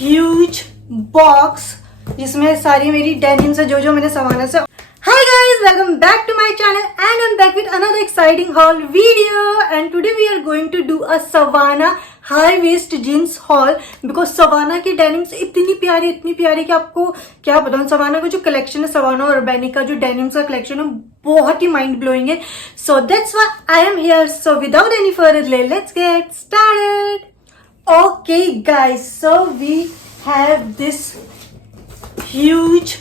Huge box जिसमें सारी मेरी डेनिम्स है जो मैंने सामान से। Hi guys, welcome back to my channel and I'm back with another exciting haul video and today we are going to do a Savana high waist jeans haul because Savana की denims इतनी प्यारी कि आपको क्या बताऊं। Savana का जो collection है, Savana और Urbanic का जो डेनिम्स का कलेक्शन है बहुत ही माइंड ब्लोइंग है। So that's why I am here. So without any further delay, let's get started. Okay guys, so we have this huge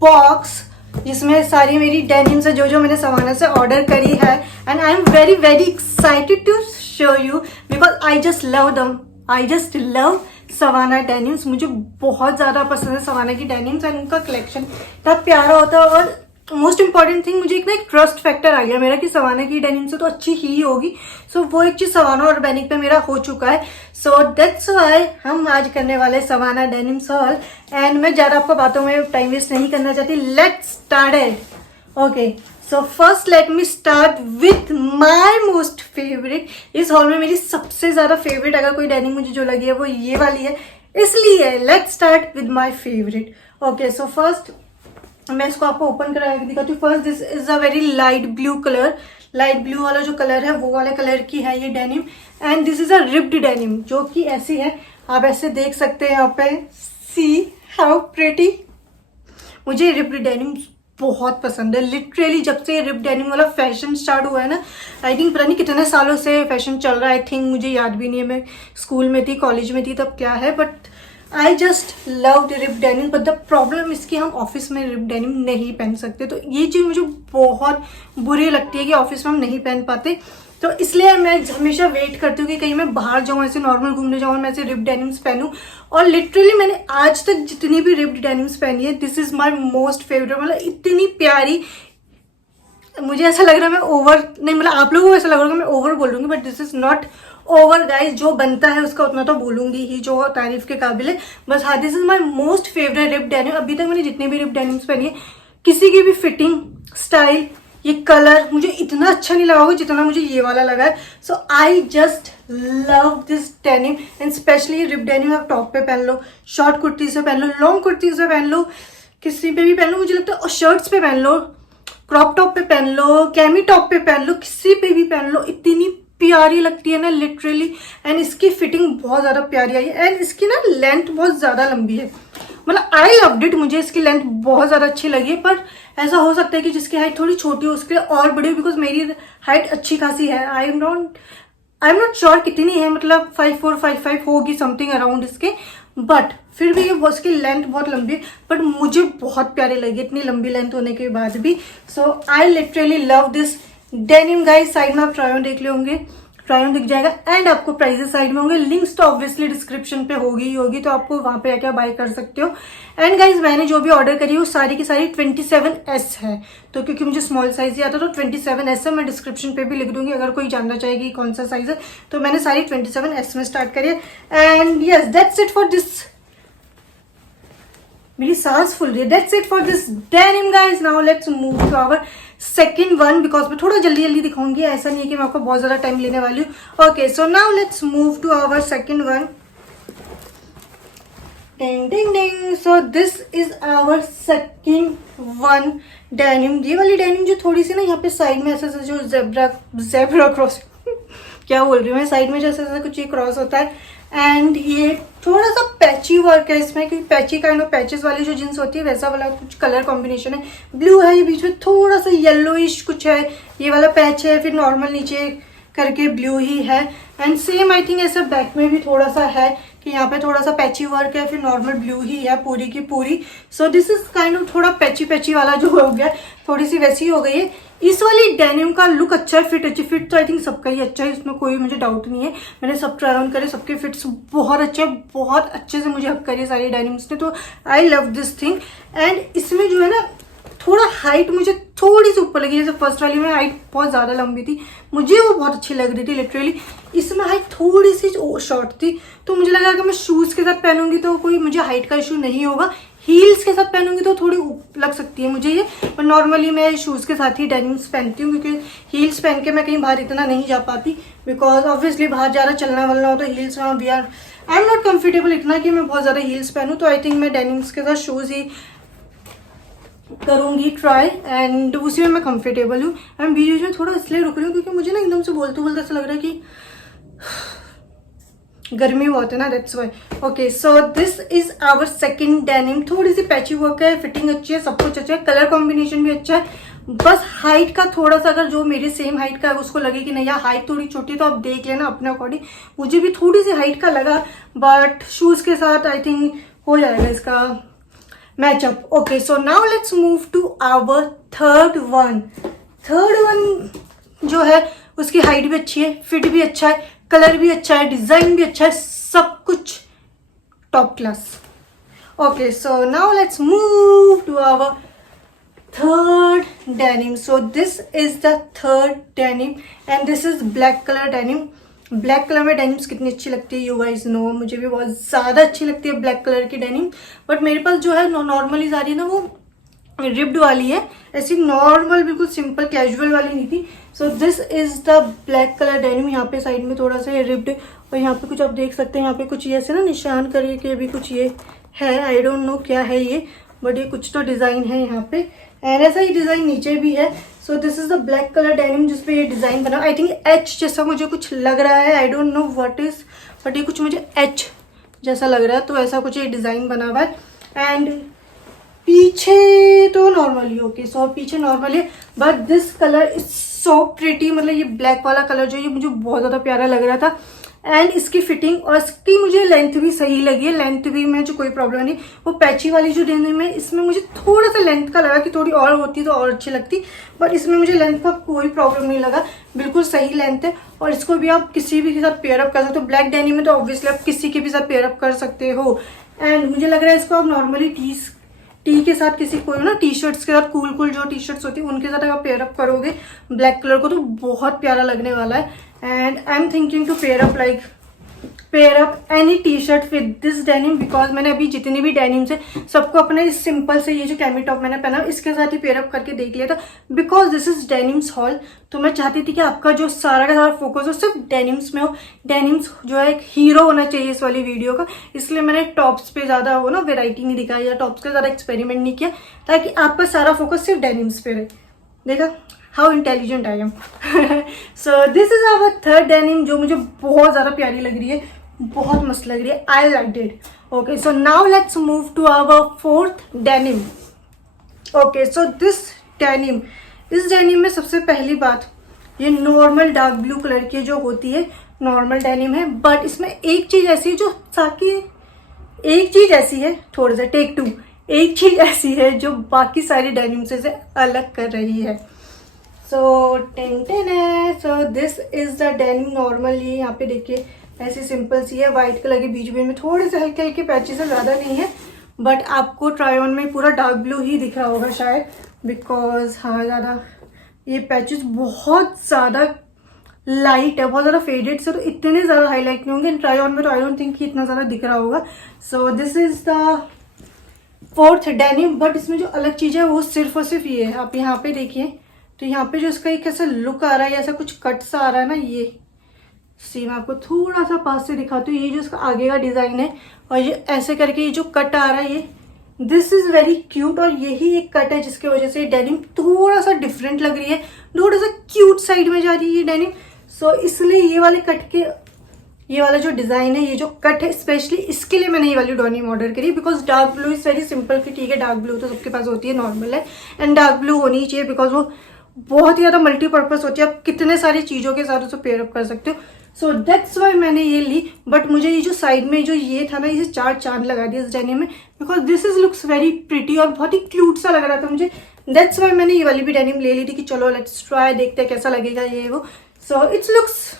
box जिसमें सारी मेरी डेनिम्स है जो मैंने Savana से ऑर्डर करी है and I am very excited to show you because I just love Savana denims. मुझे बहुत ज़्यादा पसंद है Savana की डेनिम्स एंड उनका कलेक्शन इतना प्यारा होता है। और मोस्ट इंपॉर्टेंट थिंग, मुझे एक ट्रस्ट फैक्टर आ गया मेरा कि Savana की डेनिम से तो अच्छी ही होगी। सो वो एक चीज Savana और Urbanic पे मेरा हो चुका है। सो दैट्स व्हाई हम आज करने वाले Savana डेनिम्स हॉल एंड मैं ज्यादा आपको बातों में टाइम वेस्ट नहीं करना चाहती। Let's start it. Okay, so first let me start with my most favourite. इस हॉल में मेरी सबसे ज्यादा फेवरेट अगर कोई डेनिम मुझे जो लगी है वो ये वाली है, इसलिए let's start with my favourite. Okay, so first मैं इसको आपको ओपन करा के दिखाती हूँ। First this is a very light blue colour, light blue वाला जो कलर है वो वाले कलर की है ये denim and this is a ripped denim जो कि ऐसी है, आप ऐसे देख सकते हैं यहाँ पे। See how pretty. मुझे रिप्ड डेनिम बहुत पसंद है। लिटरली जब से रिप्ड डेनिम वाला फैशन स्टार्ट हुआ है ना, आई थिंक पता नहीं कितने सालों से फैशन चल रहा है। आई थिंक मुझे याद भी नहीं है, मैं स्कूल में थी, कॉलेज में थी तब क्या है, but I just love rip denim. But the problem इसकी हम ऑफिस में रिप डेनिम नहीं पहन सकते, तो ये चीज़ मुझे बहुत बुरी लगती है कि ऑफिस में हम नहीं पहन पाते। तो इसलिए मैं हमेशा वेट करती हूँ कि कहीं मैं बाहर जाऊँ, ऐसे नॉर्मल घूमने जाऊँ, मैं ऐसे रिप डेनिम्स पहनूँ। और लिटरली मैंने आज तक जितनी भी रिप्ड डेनिम्स पहनी है, this is my most favourite. मतलब इतनी प्यारी, मुझे ऐसा लग रहा है मैं ओवर नहीं, मतलब आप लोगों को ऐसा लग रहा है मैं ओवर बोल लूँगी, but this is not over guys. जो बनता है उसका उतना तो बोलूंगी ही जो तारीफ के काबिल है। बस हाँ, this is my most favourite rip denim. अभी तक मैंने जितने भी रिप डेनिम्स पहनी है, किसी की भी फिटिंग, स्टाइल, ये कलर मुझे इतना अच्छा नहीं लगा होगा जितना मुझे ये वाला लगा है। So I just love this denim and specially rip denim. आप टॉप पे पहन लो, शॉर्ट कुर्ती से पहन लो, लॉन्ग कुर्ती से पहन लो, किसी पे भी पहन लो, मुझे लगता है। और शर्ट्स पे पहन लो, क्रॉप टॉप पे पहन लो, कैमी टॉप पे पहन लो, किसी पे भी पहन लो, इतनी प्यारी लगती है ना लिटरली। एंड इसकी फिटिंग बहुत ज्यादा प्यारी आई है एंड इसकी ना लेंथ बहुत ज्यादा लंबी है। मतलब आई लव्ड इट, मुझे इसकी लेंथ बहुत ज्यादा अच्छी लगी है। पर ऐसा हो सकता है कि जिसकी हाइट थोड़ी छोटी हो उसके लिए और बड़ी हो, बिकॉज मेरी हाइट अच्छी खासी है। आई एम नॉट श्योर कितनी है, मतलब 5'4", 5'5" होगी समथिंग अराउंड इसके, बट फिर भी ये इसकी लेंथ बहुत लंबी है। बट मुझे बहुत प्यारी लगी इतनी लंबी लेंथ होने के बाद भी। So I literally love this denim guys. Side में आप ट्राई ऑन देख ले होंगे, ट्राई ऑन दिख जाएगा एंड आपको प्राइजेस साइड में होंगे। लिंक्स तो ऑब्वियसली डिस्क्रिप्शन पे होगी ही होगी, तो आपको वहां पे आके बाय कर सकते हो। एंड गाइज मैंने जो भी ऑर्डर करी वो सारी की सारी 27S है, तो क्योंकि मुझे स्मॉल साइज ही आता तो 27S है। मैं डिस्क्रिप्शन पे भी लिख दूंगी अगर कोई जानना चाहेगी कौन सा साइज है। तो मैंने सारी 27S में स्टार्ट करी है and yes that's it for this. मेरी सांस फुल रही है। That's it for this denim guys. Now let's move to our second one, because मैं थोड़ा जल्दी दिखाऊंगी, ऐसा नहीं है कि मैं आपको बहुत ज्यादा टाइम लेने वाली हूँ। Okay, so now let's move to our second one. Ding ding ding. So this is our second one denim. ये वाली डेनिम जो थोड़ी सी ना यहाँ पे साइड में ऐसा जो जेब्रा क्रॉस क्या बोल रही हूँ मैं, साइड में जैसे कुछ ये क्रॉस होता है एंड ये थोड़ा सा पैची वर्क है इसमें, क्योंकि पैची काइंड ऑफ पैचेस वाली जो जींस होती है वैसा वाला कुछ कलर कॉम्बिनेशन है। ब्लू है, ये बीच में थोड़ा सा येलोइश कुछ है, ये वाला पैच है, फिर नॉर्मल नीचे करके ब्लू ही है एंड सेम आई थिंक ऐसा बैक में भी थोड़ा सा है कि यहाँ पे थोड़ा सा पैची वर्क है, फिर नॉर्मल ब्लू ही है पूरी की पूरी। सो दिस इज काइंड ऑफ थोड़ा पैची वाला जो हो गया, थोड़ी सी वैसी हो गई है। इस वाली डेनिम का लुक अच्छा है, फिट तो आई थिंक सबका ही अच्छा है, इसमें कोई मुझे डाउट नहीं है। मैंने सब ट्राई ऑन करे, सबके फिट्स बहुत अच्छे हैं, बहुत अच्छे से मुझे हक करी सारी डेनिम्स ने। तो I love this thing and इसमें जो है ना थोड़ा हाइट मुझे थोड़ी सी ऊपर लगी, जैसे फर्स्ट वाली में हाइट बहुत ज़्यादा लंबी थी, मुझे वो बहुत अच्छी लग रही थी लिटरली। इसमें हाइट थोड़ी सी शॉर्ट थी, तो मुझे लगा कि मैं शूज़ के साथ पहनूंगी तो कोई मुझे हाइट का इशू नहीं होगा। हील्स के साथ पहनूंगी तो थोड़ी लग सकती है मुझे ये, पर नॉर्मली मैं शूज़ के साथ ही डेनिम्स पहनती हूँ, क्योंकि हील्स पहन के मैं कहीं बाहर इतना नहीं जा पाती, बिकॉज ऑब्वियसली बाहर ज़्यादा चलना वलना हो तो हील्स वहाँ we are I am not comfortable इतना कि मैं बहुत ज़्यादा हील्स पहनूँ, तो आई थिंक मैं डेनिम्स के साथ शूज़ ही करूँगी ट्राई, एंड उसी में मैं कंफर्टेबल हूँ। एंड बीच में थोड़ा इसलिए रुक रही हूँ क्योंकि मुझे ना एकदम से बोलते बोलते ऐसा लग रहा है कि गर्मी बहुत है ना, that's why. Okay, so this is our second denim. थोड़ी सी पैची वर्क है, फिटिंग अच्छी है, सब कुछ अच्छा है, कलर कॉम्बिनेशन भी अच्छा है। बस हाइट का थोड़ा सा, अगर जो मेरे सेम हाइट का है उसको लगे कि नहीं यार हाइट थोड़ी छोटी, तो आप देख लेना अपने अकॉर्डिंग। मुझे भी थोड़ी सी हाइट का लगा, बट शूज के साथ आई थिंक हो जाएगा इसका matchup. Okay, so now let's move to our third one. Third one जो है उसकी हाइट भी अच्छी है, फिट भी अच्छा है, कलर भी अच्छा है, डिजाइन भी अच्छा है, सब कुछ top class. Okay, so now let's move to our third denim. So this is the third denim and this is black colour denim. Black colour में डेनिम्स कितनी अच्छी लगती है यू गाइस नो, मुझे भी बहुत ज़्यादा अच्छी लगती है ब्लैक कलर की डेनिम। बट मेरे पास जो है नॉर्मली आ रही है ना, वो रिब्ड वाली है, ऐसी नॉर्मल बिल्कुल सिंपल कैजुअल वाली नहीं थी। सो this is the black colour denim. यहाँ पे साइड में थोड़ा सा रिब्ड, और यहाँ पे कुछ आप देख सकते हैं, यहाँ पे कुछ ये ऐसे ना निशान करिए कि अभी कुछ ये है, आई डोंट नो क्या है ये, बट ये कुछ तो डिज़ाइन है यहाँ पे, एंड ऐसा ही डिज़ाइन नीचे भी है। सो this is the black colour denim जिसपे ये डिज़ाइन बना, आई थिंक एच जैसा मुझे कुछ लग रहा है, I don't know what is, but ये कुछ मुझे एच जैसा लग रहा है, तो ऐसा कुछ ये डिज़ाइन बना हुआ है। एंड पीछे तो नॉर्मली, ओके सो पीछे नॉर्मली है, but this colour is so pretty. मतलब ये ब्लैक वाला कलर जो है ये मुझे बहुत ज़्यादा प्यारा लग रहा था, एंड इसकी फिटिंग और इसकी मुझे लेंथ भी सही लगी है, लेंथ भी में जो कोई प्रॉब्लम नहीं। वो पैची वाली जो डेनिम है इसमें मुझे थोड़ा सा लेंथ का लगा कि थोड़ी और होती तो और अच्छी लगती, बट इसमें मुझे लेंथ का कोई प्रॉब्लम नहीं लगा, बिल्कुल सही लेंथ है। और इसको भी आप किसी भी के साथ पेयर अप कर सकते हो। ब्लैक डेनिम में तो ऑब्वियसली आप किसी के भी साथ पेयर अप कर सकते हो, एंड मुझे लग रहा है इसको आप नॉर्मली टी के साथ, किसी कोई ना टी शर्ट्स के साथ, कूल जो टी शर्ट्स होती है उनके साथ अगर पेयर अप करोगे ब्लैक कलर को तो बहुत प्यारा लगने वाला है। And I am thinking to pair up any T shirt with this denim, because मैंने अभी जितनी भी डेनिम्स है सबको अपने इस सिंपल से ये जो कैमी टॉप मैंने पहना इसके साथ ही पेयर अप करके देख लिया था, because this is denims hall. तो मैं चाहती थी कि आपका जो सारा का सारा फोकस हो सिर्फ डेनिम्स में हो। डेनिम्स जो है एक हीरो होना चाहिए इस वाली वीडियो का, इसलिए मैंने टॉप्स पे ज़्यादा हो ना वेराइटी नहीं दिखाई या टॉप्स का ज़्यादा एक्सपेरिमेंट नहीं किया, ताकि आपका सारा फोकस सिर्फ डेनिम्स पे रहे। देखा how intelligent I am. So this is our third denim जो मुझे बहुत ज़्यादा प्यारी लग रही है, बहुत मस्त लग रही है, I like it. Okay, so now let's move to our fourth denim. Okay, so this denim, इस डेनिम में सबसे पहली बात ये नॉर्मल डार्क ब्लू कलर की जो होती है नॉर्मल डेनिम है, बट इसमें एक चीज ऐसी है जो ताकि एक चीज ऐसी है, थोड़ा सा टेक टू, एक चीज ऐसी है जो बाकी सारी डेनिम से अलग कर रही है। सो this is the denim normal. ये यहाँ पे देखिए ऐसी सिंपल सी है, व्हाइट कलर के बीच में थोड़े से हल्के हल्के पैचेस है, ज़्यादा नहीं है, बट आपको ट्राई ऑन में पूरा डार्क ब्लू ही दिख रहा होगा शायद, बिकॉज हाँ ज़्यादा ये पैचेस बहुत ज़्यादा लाइट है, बहुत ज़्यादा फेडेड से, तो इतने ज़्यादा हाईलाइट नहीं होंगे। ट्राई ऑन में तो आई डोंट थिंक कि इतना ज़्यादा दिख रहा होगा। सो this is the fourth denim, but इसमें जो अलग चीज़ है वो सिर्फ और सिर्फ ये है। आप यहाँ पे देखिए तो यहाँ पे जो इसका एक ऐसा लुक आ रहा है, ऐसा कुछ कट सा आ रहा है ना, ये सी मैं आपको थोड़ा सा पास से दिखाती हूँ। ये जो इसका आगे का डिजाइन है और ये ऐसे करके ये जो कट आ रहा है, ये दिस इज वेरी क्यूट, और यही एक कट है जिसकी वजह से डेनिम थोड़ा सा डिफरेंट लग रही है, थोड़ा सा क्यूट साइड में जा रही है ये डेनिम। सो इसलिए ये वाले कट के, ये वाला जो डिजाइन है, ये जो कट है, स्पेशली इसके लिए मैंने ये वाली डेनिम ऑर्डर करी, because dark blue is very simple कि ठीक है डार्क ब्लू तो सबके पास होती है, नॉर्मल है, एंड डार्क ब्लू होनी ही चाहिए बिकॉज वो बहुत ही ज़्यादा मल्टीपर्पज होती है, आप कितने सारी चीज़ों के साथ उसे पेयर अप कर सकते हो। सो दैट्स वाई मैंने ये ली, बट मुझे ये जो साइड में जो ये था ना, इसे 4 चांद लगा दिया इस डेनिम में, because this is looks very pretty और बहुत ही क्यूट सा लग रहा था मुझे। दैट्स वाई मैंने ये वाली भी डेनिम ले ली थी कि चलो लेट्स ट्राई, देखते हैं कैसा लगेगा ये वो। So it's looks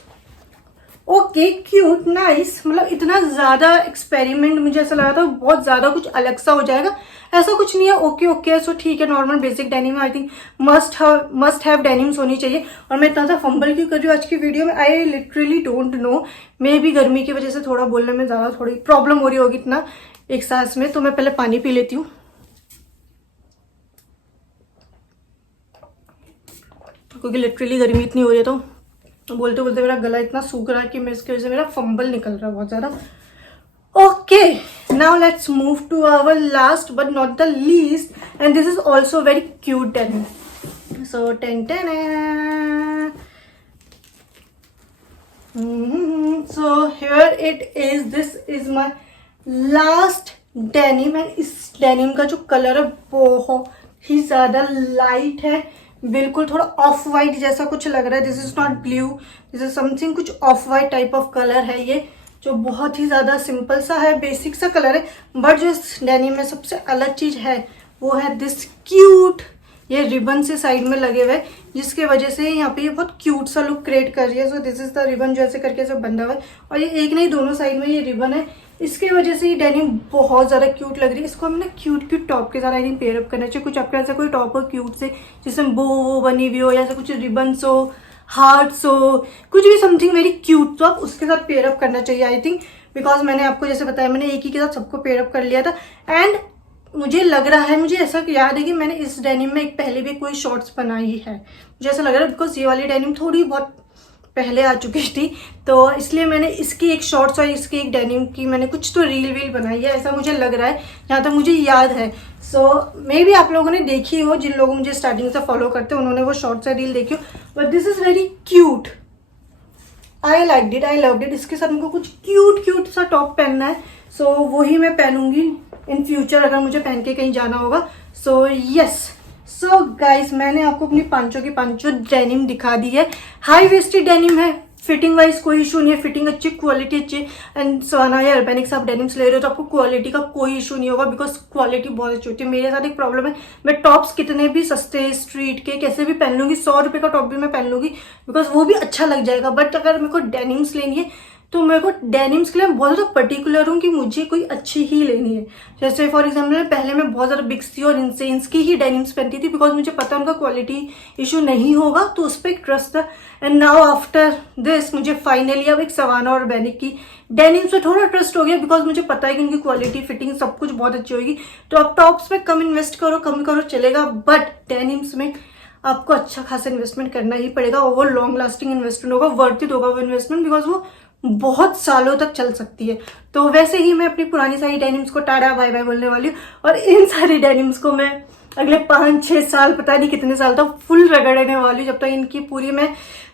okay, cute, nice, मतलब इतना ज़्यादा एक्सपेरिमेंट मुझे ऐसा लगा था बहुत ज़्यादा कुछ अलग सा हो जाएगा, ऐसा कुछ नहीं है। ओके सो ठीक है, normal basic denim I think must have denims होनी चाहिए। और मैं इतना सा फंबल क्यों कर रही हूँ आज की वीडियो में, आई लिटरली डोंट नो, मे भी गर्मी की वजह से थोड़ा बोलने में ज़्यादा थोड़ी प्रॉब्लम हो रही होगी इतना एक सांस में, तो मैं पहले पानी पी लेती हूँ, क्योंकि लिटरली गर्मी इतनी हो रही है तो बोलते बोलते मेरा गला इतना सूख रहा है कि मैं इसकी वजह से मेरा फंबल निकल रहा है बहुत ज़्यादा। Okay, now let's move to our last but not the least, and this is also very cute denim. So so here it is. This is my last denim, and इस denim का जो colour है बहुत ही ज़्यादा light है, बिल्कुल थोड़ा of white जैसा कुछ लग रहा है. This is not blue, this is something कुछ off white type of colour है ये, जो बहुत ही ज़्यादा सिंपल सा है, बेसिक सा कलर है. बट जो इस डेनिम में सबसे अलग चीज़ है वो है दिस क्यूट, ये रिबन से साइड में लगे हुए, जिसके वजह से यहाँ पे ये बहुत क्यूट सा लुक क्रिएट कर रही है. सो दिस इज द रिबन जो ऐसे करके सब बंधा हुआ है, और ये एक नहीं दोनों साइड में ये रिबन है. इसके वजह से ये डेनिम बहुत ज़्यादा क्यूट लग रही है. इसको हमें ना क्यूट क्यूट टॉप के साथ आई थिंक पेयर अप करना चाहिए. कुछ आपके ऐसा कोई टॉप हो क्यूट से जिसमें बो वो बनी हुई हो, या ऐसा कुछ रिबन्स हो, हार्ट्स हो, कुछ भी समथिंग वेरी क्यूट, तो आप उसके साथ पेयर अप करना चाहिए आई थिंक. बिकॉज मैंने आपको जैसे बताया, मैंने एक ही के साथ सबको पेयर अप कर लिया था. एंड मुझे लग रहा है, मुझे ऐसा याद है कि मैंने इस डेनिम में एक पहले भी कोई शॉर्ट्स बनाई है, मुझे ऐसा लग रहा है. बिकॉज ये वाली डेनिम थोड़ी बहुत पहले आ चुकी थी, तो इसलिए मैंने इसकी एक शॉर्ट्स और इसकी एक डेनिम की मैंने कुछ तो रील वील बनाई है, ऐसा मुझे लग रहा है जहाँ तक मुझे याद है. सो मे बी आप लोगों ने देखी हो, जिन लोगों मुझे स्टार्टिंग से फॉलो करते हैं उन्होंने वो शॉर्ट्स और रील देखी हो. But this is very cute, I like it, I love it. इसके साथ मुझको कुछ क्यूट क्यूट सा टॉप पहनना है, सो वही मैं पहनूंगी इन फ्यूचर अगर मुझे पहन के कहीं जाना होगा. So yes. सो गाइस, मैंने आपको अपनी पांचों की पांचों डेनिम दिखा दी है. हाई वेस्टेड डेनिम है, फिटिंग वाइज कोई इशू नहीं है, फिटिंग अच्छी, क्वालिटी अच्छी. एंड सवाना या अर्बेनिक से आप डेनिम्स ले रहे हो तो आपको क्वालिटी का कोई इशू नहीं होगा, बिकॉज क्वालिटी बहुत अच्छी होती है. मेरे साथ एक प्रॉब्लम है, मैं टॉप्स कितने भी सस्ते स्ट्रीट के कैसे भी पहन लूंगी, 100 रुपये का टॉप भी मैं पहन लूंगी, बिकॉज वो भी अच्छा लग जाएगा. बट अगर मेरे को डेनिम्स लेनी है तो मेरे को डेनिम्स के लिए बहुत ज़्यादा पर्टिकुलर हूँ कि मुझे कोई अच्छी ही लेनी है. जैसे फॉर एग्जाम्पल पहले मैं बहुत ज़्यादा बिग्स थी और इंसेंस की ही डेनिम्स पहनती थी, बिकॉज मुझे पता है उनका क्वालिटी इशू नहीं होगा, तो उस पर एक ट्रस्ट था. एंड नाउ आफ्टर दिस मुझे फाइनली अब एक सवाना और अर्बेनिक की डेनिम्स पे थोड़ा ट्रस्ट हो गया, बिकॉज मुझे पता है कि उनकी क्वालिटी, फिटिंग सब कुछ बहुत अच्छी होगी. तो अब टॉप्स में कम इन्वेस्ट करो, कम करो चलेगा, बट डेनिम्स में आपको अच्छा खासा इन्वेस्टमेंट करना ही पड़ेगा. और वो लॉन्ग लास्टिंग इन्वेस्टमेंट होगा, वर्थ इट होगा वो इन्वेस्टमेंट, बिकॉज वो बहुत सालों तक चल सकती है. तो वैसे ही मैं अपनी पुरानी सारी डेनिम्स को टाटा बाय बाय बोलने वाली हूँ, और इन सारी डेनिम्स को मैं अगले 5-6 साल, पता नहीं कितने साल तक फुल रगड़ने वाली हूँ, जब तक इनकी पूरी मैं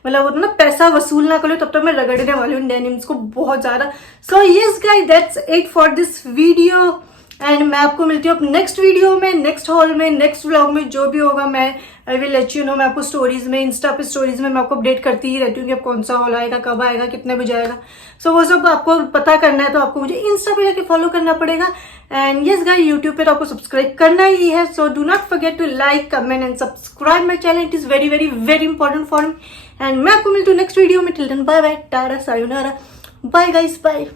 मतलब वो ना पैसा वसूल ना करूँ तब तक मैं रगड़ने वाली हूँ डेनिम्स को बहुत ज़्यादा. So yes guys, that's it for this video. And मैं आपको मिलती हूँ नेक्स्ट वीडियो में, नेक्स्ट हॉल में, नेक्स्ट व्लॉग में, जो भी होगा मैं I will let you know. मैं आपको स्टोरीज में, इंस्टा पे स्टोरीज में मैं आपको अपडेट करती ही रहती हूँ कि अब कौन सा हॉल आएगा, कब आएगा, कितने बजे आएगा. सो वो सब आपको पता करना है तो आपको मुझे इंस्टा पे जाके फॉलो करना पड़ेगा. एंड यस गाइस, यूट्यूब पे तो आपको सब्सक्राइब करना ही है. So do not forget to like, comment and subscribe my channel. It is very very very important for me. And मैं आपको मिलती हूँ नेक्स्ट वीडियो में. Till then bye bye, tata, sayonara, bye guys, bye.